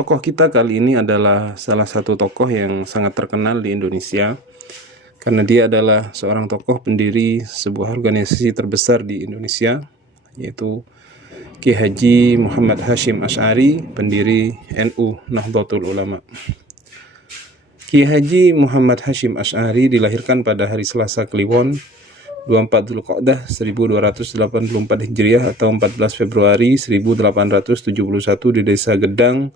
Tokoh kita kali ini adalah salah satu tokoh yang sangat terkenal di Indonesia karena dia adalah seorang tokoh pendiri sebuah organisasi terbesar di Indonesia, yaitu Kiai Haji Muhammad Hasyim Asy'ari, pendiri NU Nahdlatul Ulama. Kiai Haji Muhammad Hasyim Asy'ari dilahirkan pada hari Selasa Kliwon 24 Dzulqa'dah 1284 Hijriah atau 14 Februari 1871 di Desa Gedang,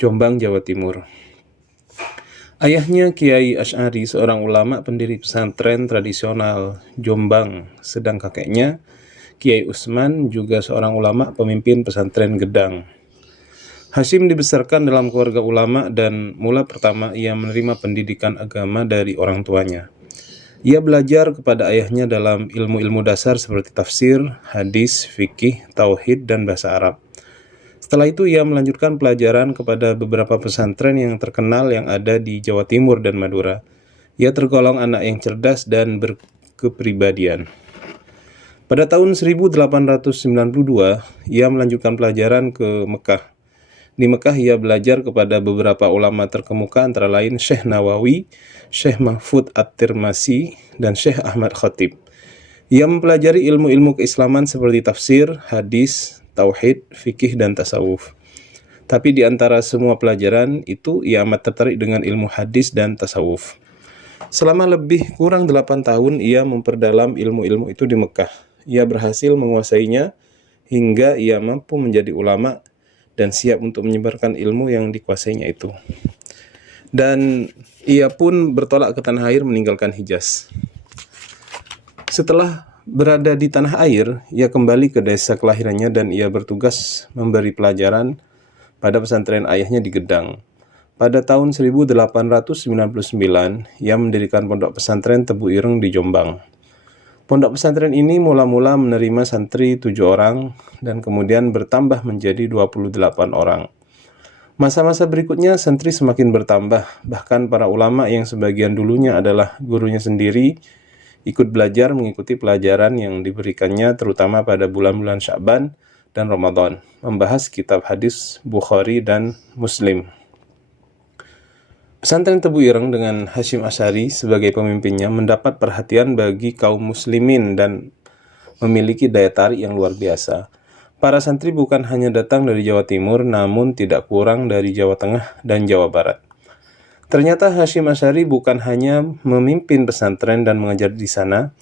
Jombang, Jawa Timur. Ayahnya Kiai Asy'ari seorang ulama pendiri pesantren tradisional Jombang, sedang kakeknya Kiai Usman juga seorang ulama pemimpin pesantren Gedang. Hasyim dibesarkan dalam keluarga ulama dan mula pertama ia menerima pendidikan agama dari orang tuanya. Ia belajar kepada ayahnya dalam ilmu-ilmu dasar seperti tafsir, hadis, fikih, tauhid, dan bahasa Arab. Setelah itu ia melanjutkan pelajaran kepada beberapa pesantren yang terkenal yang ada di Jawa Timur dan Madura. Ia tergolong anak yang cerdas dan berkepribadian. Pada tahun 1892, ia melanjutkan pelajaran ke Mekah. Di Mekah ia belajar kepada beberapa ulama terkemuka antara lain Syekh Nawawi, Syekh Mahfud At-Tirmasi, dan Syekh Ahmad Khatib. Ia mempelajari ilmu-ilmu keislaman seperti tafsir, hadis, tauhid, fikih, dan tasawuf. Tapi di antara semua pelajaran itu, ia amat tertarik dengan ilmu hadis dan tasawuf. Selama lebih kurang 8 tahun, ia memperdalam ilmu-ilmu itu di Mekah. Ia berhasil menguasainya hingga ia mampu menjadi ulama dan siap untuk menyebarkan ilmu yang dikuasainya itu. Dan ia pun bertolak ke tanah air meninggalkan Hijaz. Setelah berada di tanah air, ia kembali ke desa kelahirannya dan ia bertugas memberi pelajaran pada pesantren ayahnya di Gedang. Pada tahun 1899, ia mendirikan pondok pesantren Tebu Ireng di Jombang. Pondok pesantren ini mula-mula menerima santri 7 orang dan kemudian bertambah menjadi 28 orang. Masa-masa berikutnya santri semakin bertambah, bahkan para ulama yang sebagian dulunya adalah gurunya sendiri ikut belajar mengikuti pelajaran yang diberikannya terutama pada bulan-bulan Sya'ban dan Ramadan, membahas kitab hadis Bukhari dan Muslim. Pesantren Tebu Ireng dengan Hasyim Asy'ari sebagai pemimpinnya mendapat perhatian bagi kaum muslimin dan memiliki daya tarik yang luar biasa. Para santri bukan hanya datang dari Jawa Timur, namun tidak kurang dari Jawa Tengah dan Jawa Barat. Ternyata Hasyim Asy'ari bukan hanya memimpin pesantren dan mengajar di sana,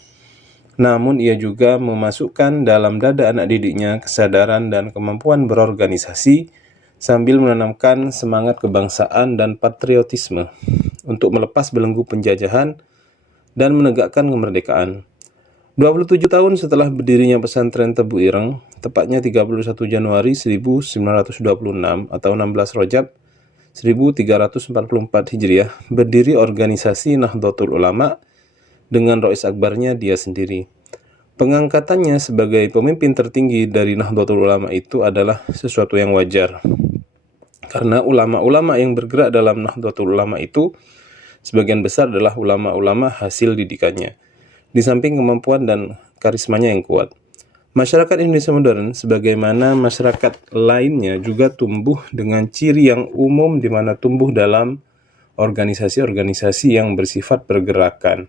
namun ia juga memasukkan dalam dada anak didiknya kesadaran dan kemampuan berorganisasi sambil menanamkan semangat kebangsaan dan patriotisme untuk melepas belenggu penjajahan dan menegakkan kemerdekaan. 27 tahun setelah berdirinya pesantren Tebu Ireng, tepatnya 31 Januari 1926 atau 16 Rajab 1344 Hijriah, berdiri organisasi Nahdlatul Ulama dengan Rois Akbarnya dia sendiri. Pengangkatannya sebagai pemimpin tertinggi dari Nahdlatul Ulama itu adalah sesuatu yang wajar. Karena ulama-ulama yang bergerak dalam Nahdlatul Ulama itu sebagian besar adalah ulama-ulama hasil didikannya, di samping kemampuan dan karismanya yang kuat. Masyarakat Indonesia modern sebagaimana masyarakat lainnya juga tumbuh dengan ciri yang umum di mana tumbuh dalam organisasi-organisasi yang bersifat pergerakan.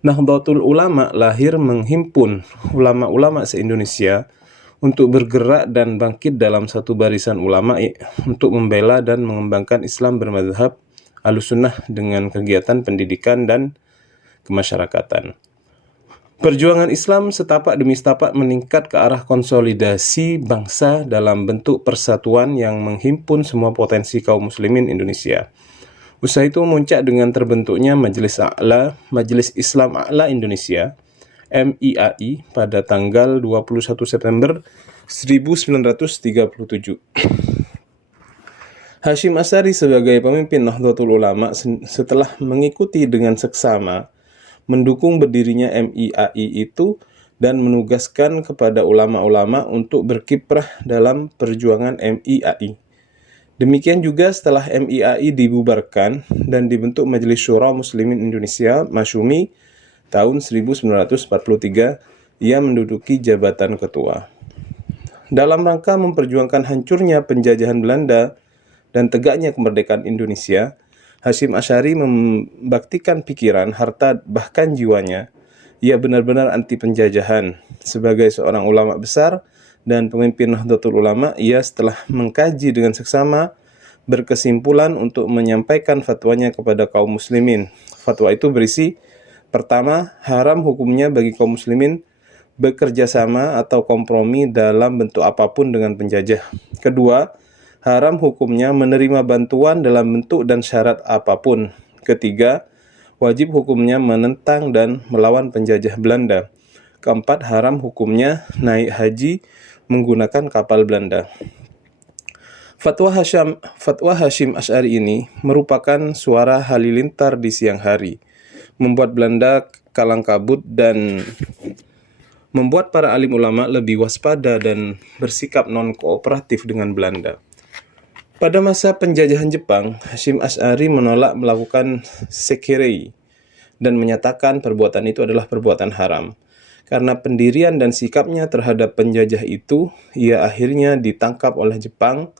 Nahdlatul Ulama lahir menghimpun ulama-ulama se-Indonesia untuk bergerak dan bangkit dalam satu barisan ulama untuk membela dan mengembangkan Islam bermadzhab Ahlussunnah dengan kegiatan pendidikan dan kemasyarakatan. Perjuangan Islam setapak demi setapak meningkat ke arah konsolidasi bangsa dalam bentuk persatuan yang menghimpun semua potensi kaum muslimin Indonesia. Usaha itu memuncak dengan terbentuknya Majelis Islam A'la Indonesia MIAI pada tanggal 21 September 1937. Hasyim Asy'ari sebagai pemimpin Nahdlatul Ulama setelah mengikuti dengan seksama mendukung berdirinya MIAI itu dan menugaskan kepada ulama-ulama untuk berkiprah dalam perjuangan MIAI. Demikian juga setelah MIAI dibubarkan dan dibentuk Majelis Syura Muslimin Indonesia Masyumi tahun 1943, ia menduduki jabatan ketua. Dalam rangka memperjuangkan hancurnya penjajahan Belanda dan tegaknya kemerdekaan Indonesia, Hasyim Asy'ari membaktikan pikiran, harta, bahkan jiwanya. Ia benar-benar anti penjajahan. Sebagai seorang ulama besar dan pemimpin Nahdlatul Ulama, ia setelah mengkaji dengan seksama berkesimpulan untuk menyampaikan fatwanya kepada kaum muslimin. Fatwa itu berisi: pertama, haram hukumnya bagi kaum muslimin bekerja sama atau kompromi dalam bentuk apapun dengan penjajah. Kedua, haram hukumnya menerima bantuan dalam bentuk dan syarat apapun. Ketiga, wajib hukumnya menentang dan melawan penjajah Belanda. Keempat, haram hukumnya naik haji menggunakan kapal Belanda. Fatwa Hasyim Asy'ari ini merupakan suara halilintar di siang hari, membuat Belanda kalang kabut dan membuat para alim ulama lebih waspada dan bersikap non-kooperatif dengan Belanda. Pada masa penjajahan Jepang, Hasyim Asy'ari menolak melakukan sekirei dan menyatakan perbuatan itu adalah perbuatan haram. Karena pendirian dan sikapnya terhadap penjajah itu, ia akhirnya ditangkap oleh Jepang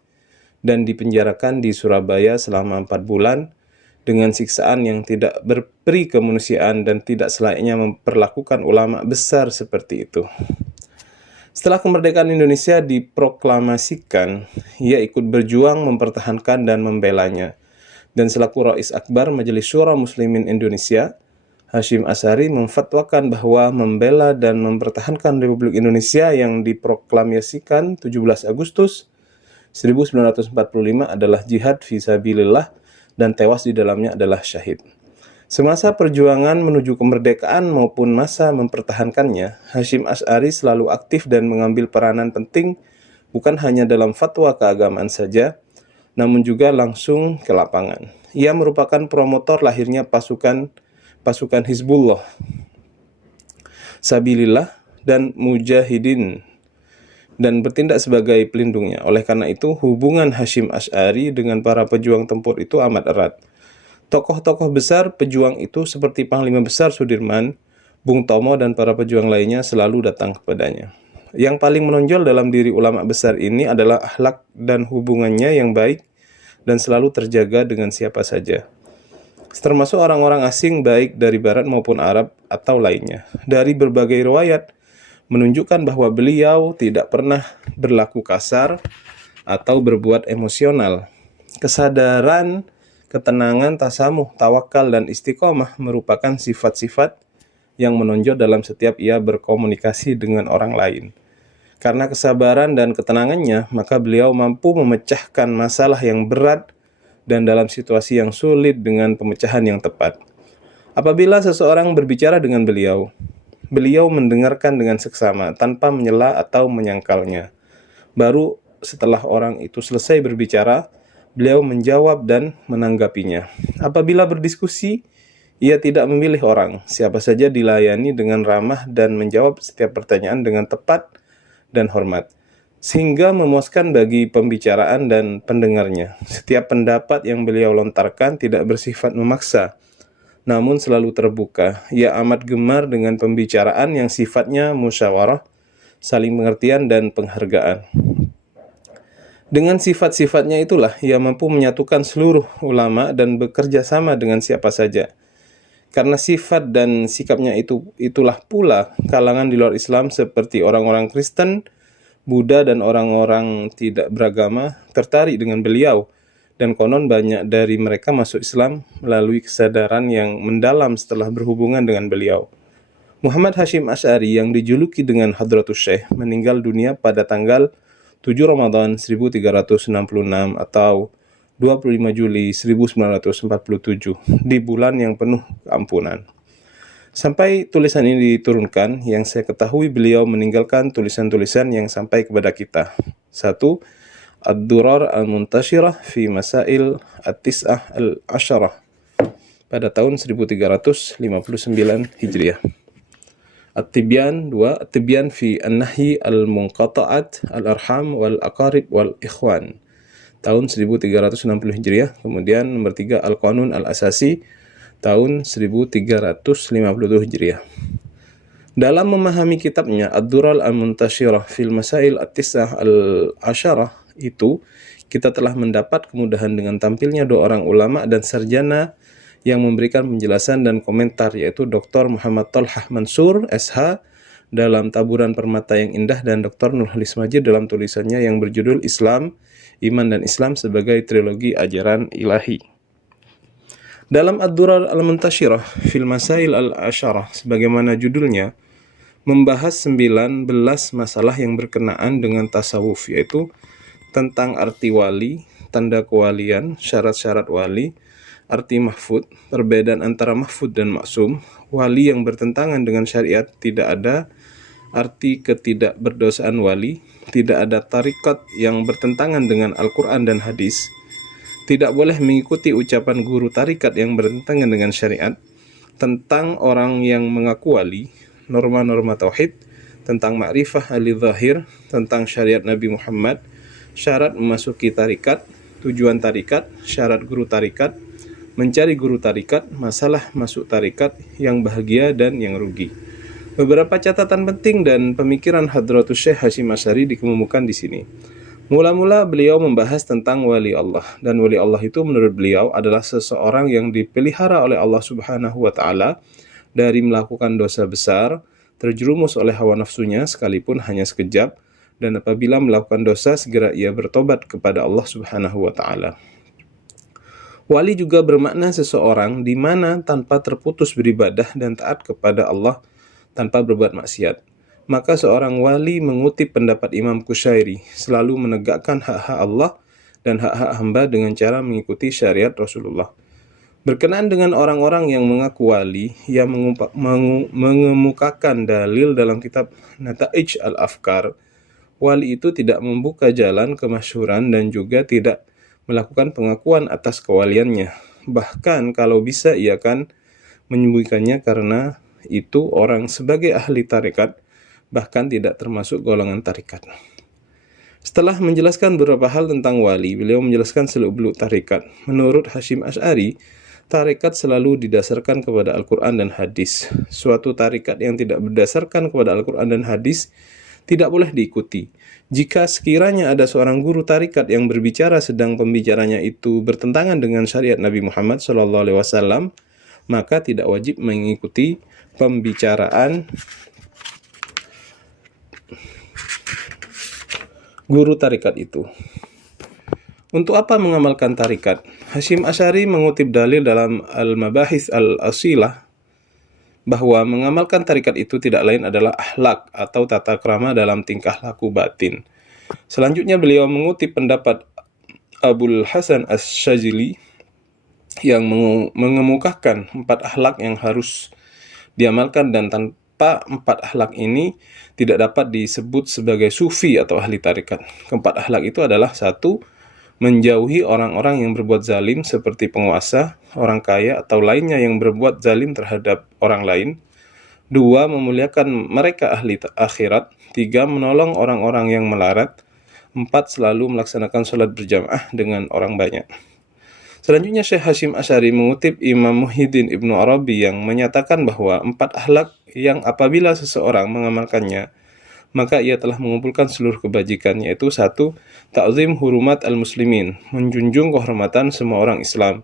dan dipenjarakan di Surabaya selama 4 bulan dengan siksaan yang tidak berperi kemanusiaan dan tidak selayaknya memperlakukan ulama besar seperti itu. Setelah kemerdekaan Indonesia diproklamasikan, ia ikut berjuang mempertahankan dan membelanya. Dan selaku Rais Akbar Majelis Syura Muslimin Indonesia, Hasyim Asy'ari memfatwakan bahwa membela dan mempertahankan Republik Indonesia yang diproklamasikan 17 Agustus 1945 adalah jihad fisabilillah dan tewas di dalamnya adalah syahid. Semasa perjuangan menuju kemerdekaan maupun masa mempertahankannya, Hasyim Asy'ari selalu aktif dan mengambil peranan penting bukan hanya dalam fatwa keagamaan saja, namun juga langsung ke lapangan. Ia merupakan promotor lahirnya pasukan Hizbullah, Sabilillah, dan Mujahidin, dan bertindak sebagai pelindungnya. Oleh karena itu, hubungan Hasyim Asy'ari dengan para pejuang tempur itu amat erat. Tokoh-tokoh besar pejuang itu seperti Panglima Besar Sudirman, Bung Tomo, dan para pejuang lainnya selalu datang kepadanya. Yang paling menonjol dalam diri ulama besar ini adalah akhlak dan hubungannya yang baik dan selalu terjaga dengan siapa saja, termasuk orang-orang asing baik dari barat maupun Arab atau lainnya. Dari berbagai riwayat menunjukkan bahwa beliau tidak pernah berlaku kasar atau berbuat emosional. Kesadaran, ketenangan, tasamuh, tawakal, dan istiqomah merupakan sifat-sifat yang menonjol dalam setiap ia berkomunikasi dengan orang lain. Karena kesabaran dan ketenangannya, maka beliau mampu memecahkan masalah yang berat dan dalam situasi yang sulit dengan pemecahan yang tepat. Apabila seseorang berbicara dengan beliau mendengarkan dengan seksama tanpa menyela atau menyangkalnya. Baru setelah orang itu selesai berbicara, beliau menjawab dan menanggapinya. Apabila berdiskusi, ia tidak memilih orang, siapa saja dilayani dengan ramah dan menjawab setiap pertanyaan dengan tepat dan hormat, sehingga memuaskan bagi pembicaraan dan pendengarnya. Setiap pendapat yang beliau lontarkan tidak bersifat memaksa, namun selalu terbuka. Ia amat gemar dengan pembicaraan yang sifatnya musyawarah, saling pengertian, dan penghargaan. Dengan sifat-sifatnya itulah ia mampu menyatukan seluruh ulama dan bekerja sama dengan siapa saja. Karena sifat dan sikapnya itulah pula kalangan di luar Islam seperti orang-orang Kristen, Buddha, dan orang-orang tidak beragama tertarik dengan beliau. Dan konon banyak dari mereka masuk Islam melalui kesadaran yang mendalam setelah berhubungan dengan beliau. Muhammad Hasyim Asy'ari yang dijuluki dengan Hadratus Syekh meninggal dunia pada tanggal 7 Ramadan 1366 atau 25 Juli 1947 di bulan yang penuh keampunan. Sampai tulisan ini diturunkan, yang saya ketahui beliau meninggalkan tulisan-tulisan yang sampai kepada kita. 1. Ad-Durar al-Muntashirah fi Masail At-Tis'ah al-Asharah pada tahun 1359 Hijriah. At-Tibyan 2. At-Tibyan fi An-Nahyi al-Munqata'at al-Arham wal-Aqarib wal-Ikhwan tahun 1360 Hijriah. Kemudian nomor 3 Al-Qanun al-Asasi tahun 1357 Hijriah. Dalam memahami kitabnya Ad-Durar al-Muntashirah fil Masail At-Tis'ah al-Asharah, itu, kita telah mendapat kemudahan dengan tampilnya dua orang ulama dan sarjana yang memberikan penjelasan dan komentar, yaitu Dr. Muhammad Tolhah Mansur, SH, dalam Taburan Permata yang Indah, dan Dr. Nurhalis Majid dalam tulisannya yang berjudul Islam, Iman dan Islam sebagai Trilogi Ajaran Ilahi. Dalam Ad-Durar Al-Muntashirah fil Masail Al-Asyarah, sebagaimana judulnya, membahas 19 masalah yang berkenaan dengan tasawuf, yaitu tentang arti wali, tanda kewalian, syarat-syarat wali, arti mahfud, perbedaan antara mahfud dan maksum, wali yang bertentangan dengan syariat, tidak ada arti ketidakberdosaan wali, tidak ada tarikat yang bertentangan dengan Al-Quran dan hadis, tidak boleh mengikuti ucapan guru tarikat yang bertentangan dengan syariat, tentang orang yang mengaku wali, norma-norma tauhid, tentang ma'rifah al-zahir, tentang syariat Nabi Muhammad, syarat memasuki tarikat, tujuan tarikat, syarat guru tarikat, mencari guru tarikat, masalah masuk tarikat, yang bahagia dan yang rugi. Beberapa catatan penting dan pemikiran Hadratus Syekh Hasyim Asy'ari dikemukakan di sini. Mula-mula beliau membahas tentang wali Allah, dan wali Allah itu menurut beliau adalah seseorang yang dipelihara oleh Allah Subhanahu wa Ta'ala dari melakukan dosa besar, terjerumus oleh hawa nafsunya sekalipun hanya sekejap, dan apabila melakukan dosa segera ia bertobat kepada Allah Subhanahu wa Ta'ala. Wali juga bermakna seseorang di mana tanpa terputus beribadah dan taat kepada Allah tanpa berbuat maksiat. Maka seorang wali mengutip pendapat Imam Qushairi, selalu menegakkan hak-hak Allah dan hak-hak hamba dengan cara mengikuti syariat Rasulullah. Berkenaan dengan orang-orang yang mengaku wali, yang mengemukakan dalil dalam kitab Nata'ij al-Afkar, wali itu tidak membuka jalan kemasyhuran dan juga tidak melakukan pengakuan atas kewaliannya. Bahkan kalau bisa ia akan menyembunyikannya, karena itu orang sebagai ahli tarekat bahkan tidak termasuk golongan tarikat. Setelah menjelaskan beberapa hal tentang wali, beliau menjelaskan seluk-beluk tarikat. Menurut Hasyim Asy'ari, tarikat selalu didasarkan kepada Al-Quran dan hadis. Suatu tarikat yang tidak berdasarkan kepada Al-Quran dan hadis tidak boleh diikuti. Jika sekiranya ada seorang guru tarikat yang berbicara sedang pembicaranya itu bertentangan dengan syariat Nabi Muhammad SAW, maka tidak wajib mengikuti pembicaraan guru tarikat itu. Untuk apa mengamalkan tarikat? Hasyim Asy'ari mengutip dalil dalam Al-Mabahith Al-Asilah bahwa mengamalkan tarikat itu tidak lain adalah akhlak atau tata krama dalam tingkah laku batin. Selanjutnya beliau mengutip pendapat Abul Hasan Asy-Syadzili yang mengemukakan 4 akhlak yang harus diamalkan, dan tanpa 4 akhlak ini tidak dapat disebut sebagai sufi atau ahli tarikat. Keempat akhlak itu adalah: 1. Menjauhi orang-orang yang berbuat zalim seperti penguasa, orang kaya, atau lainnya yang berbuat zalim terhadap orang lain. 2. Memuliakan mereka ahli akhirat. 3. Menolong orang-orang yang melarat. 4. Selalu melaksanakan sholat berjamaah dengan orang banyak. Selanjutnya Syekh Hasyim Asy'ari mengutip Imam Muhyiddin Ibnu Arabi yang menyatakan bahwa 4 akhlak yang apabila seseorang mengamalkannya, maka ia telah mengumpulkan seluruh kebajikan, yaitu 1. Ta'zim hurumat al-muslimin, menjunjung kehormatan semua orang Islam.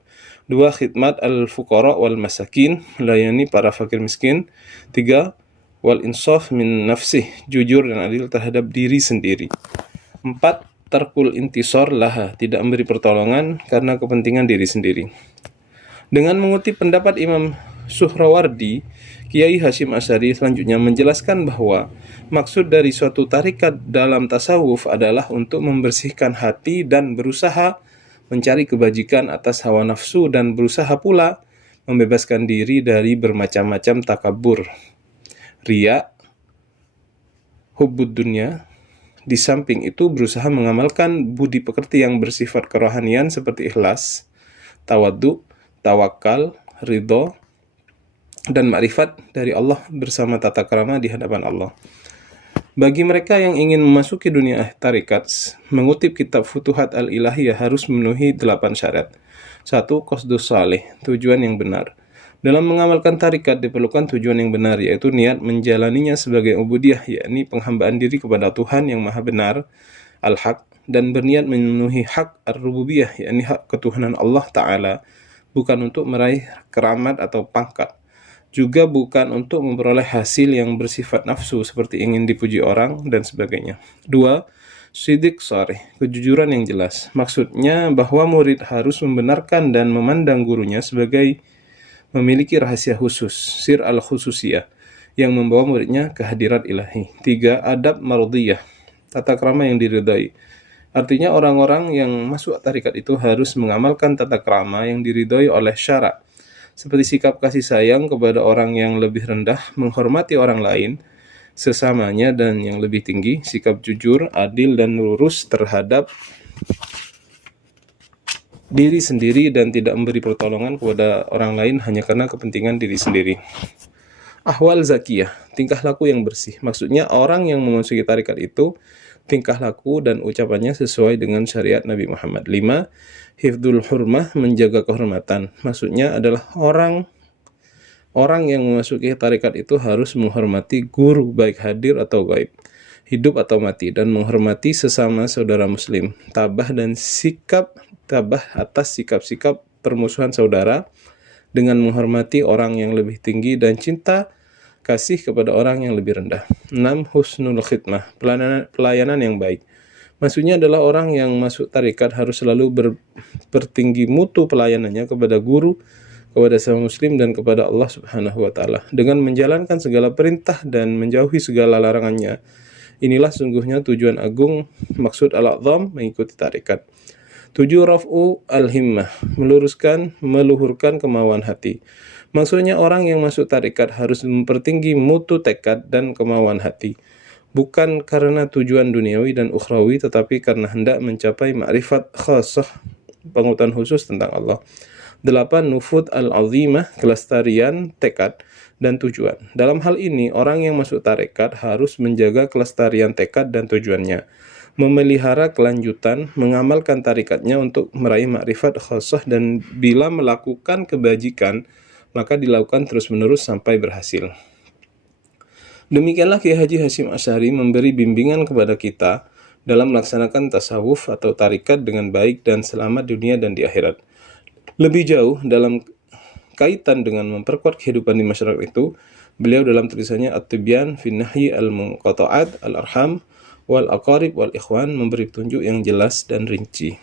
2. Khidmat al-fuqara wal masakin, melayani para fakir miskin. 3. Wal insaf min nafsih, jujur dan adil terhadap diri sendiri. 4. Tarkul intisar laha, tidak memberi pertolongan karena kepentingan diri sendiri. Dengan mengutip pendapat Imam Suhrawardi, Kiai Hasyim Asy'ari selanjutnya menjelaskan bahwa maksud dari suatu tarikat dalam tasawuf adalah untuk membersihkan hati dan berusaha mencari kebajikan atas hawa nafsu, dan berusaha pula membebaskan diri dari bermacam-macam takabur, riya, hubbud dunya. Di samping itu berusaha mengamalkan budi pekerti yang bersifat kerohanian seperti ikhlas, tawaddu, tawakal, ridho, dan makrifat dari Allah bersama tata krama di hadapan Allah. Bagi mereka yang ingin memasuki dunia tarikat, mengutip kitab Futuhat Al-Ilahiyah harus memenuhi 8 syarat. 1. Qasdus salih, tujuan yang benar. Dalam mengamalkan tarikat diperlukan tujuan yang benar, yaitu niat menjalaninya sebagai ubudiyah, yakni penghambaan diri kepada Tuhan yang Maha Benar, Al-Haq, dan berniat memenuhi hak ar-rububiyah, yakni hak ketuhanan Allah Ta'ala, bukan untuk meraih keramat atau pangkat, juga bukan untuk memperoleh hasil yang bersifat nafsu seperti ingin dipuji orang dan sebagainya. 2. Sidik sharih, kejujuran yang jelas. Maksudnya bahwa murid harus membenarkan dan memandang gurunya sebagai memiliki rahasia khusus, sir al-khususiyah, yang membawa muridnya ke hadirat ilahi. 3. Adab mardiyah, tata krama yang diridhai. Artinya orang-orang yang masuk tarikat itu harus mengamalkan tata krama yang diridhai oleh syara, seperti sikap kasih sayang kepada orang yang lebih rendah, menghormati orang lain, sesamanya, dan yang lebih tinggi, sikap jujur, adil, dan lurus terhadap diri sendiri dan tidak memberi pertolongan kepada orang lain hanya karena kepentingan diri sendiri. Ahwal zakiyah, tingkah laku yang bersih. Maksudnya orang yang memasuki tarikat itu tingkah laku dan ucapannya sesuai dengan syariat Nabi Muhammad. 5. Hifdzul hurmah, menjaga kehormatan. Maksudnya adalah orang yang memasuki tarikat itu harus menghormati guru, baik hadir atau gaib, hidup atau mati, dan menghormati sesama saudara muslim. Tabah atas sikap-sikap permusuhan saudara dengan menghormati orang yang lebih tinggi dan cinta kasih kepada orang yang lebih rendah. 6. Husnul khidmah, pelayanan yang baik. Maksudnya adalah orang yang masuk tarikat harus selalu bertinggi mutu pelayanannya kepada guru, kepada sesama muslim, dan kepada Allah Subhanahu wa taala dengan menjalankan segala perintah dan menjauhi segala larangannya. Inilah sungguhnya tujuan agung maksud al-a'zam mengikuti tarikat. 7. Raf'u al-himmah, meluhurkan kemauan hati. Maksudnya orang yang masuk tarikat harus mempertinggi mutu tekad dan kemauan hati, bukan karena tujuan duniawi dan ukhrawi, tetapi karena hendak mencapai ma'rifat khasah, pengetahuan khusus tentang Allah. 8. Nufud al-azimah, kelestarian tekad dan tujuan. Dalam hal ini, orang yang masuk tarekat harus menjaga kelestarian tekad dan tujuannya, memelihara kelanjutan, mengamalkan tarikatnya untuk meraih makrifat khasah, dan bila melakukan kebajikan, maka dilakukan terus-menerus sampai berhasil. Demikianlah Kiai Haji Hasyim Asy'ari memberi bimbingan kepada kita dalam melaksanakan tasawuf atau tarikat dengan baik dan selamat dunia dan di akhirat. Lebih jauh dalam kaitan dengan memperkuat kehidupan di masyarakat itu, beliau dalam tulisannya At-Tibyan fi Nahyi al-Munqata'at al-Arham wal Aqarib wal Ikhwan memberi petunjuk yang jelas dan rinci.